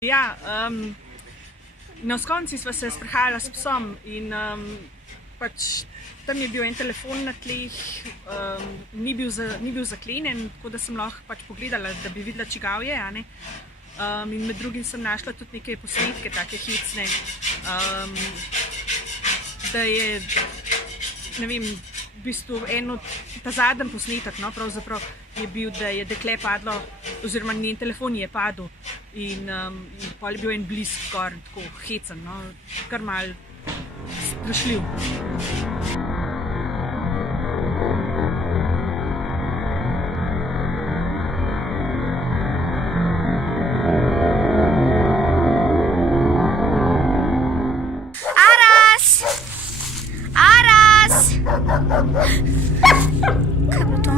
Ja, na skonci sva se sprehajala s psom in pač tam je bil en telefon na tleh, ni bil zaklenjen, tako da sem lahko pač pogledala, da bi videla, čigav je, a ne. In med drugim sem našla tudi neke posnetke, take hecne, da je, ne vem, v bistvu ta zadnji posnetek, no, pravzaprav je bil, da je dekle padlo, oziroma njen telefon je padel in pol je bil en blisk gor, tako hecen, no, kar malo strašljiv. Kaj bo to?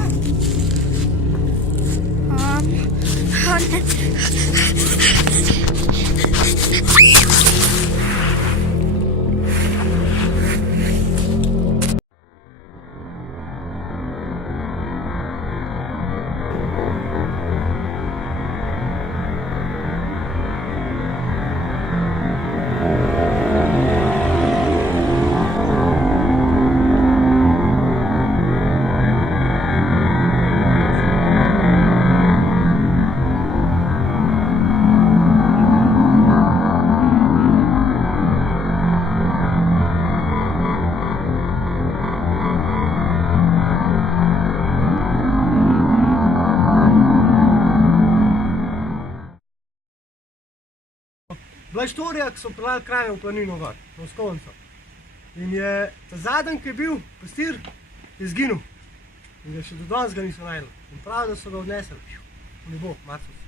Bila je štorija, ki so peljali krave v planino gor, na skonco. In je ta zadnji, ki je bil, pastir, je izginil. In ga še do danes ga niso našli. In prav, da so ga odnesli v nebo, Marcu.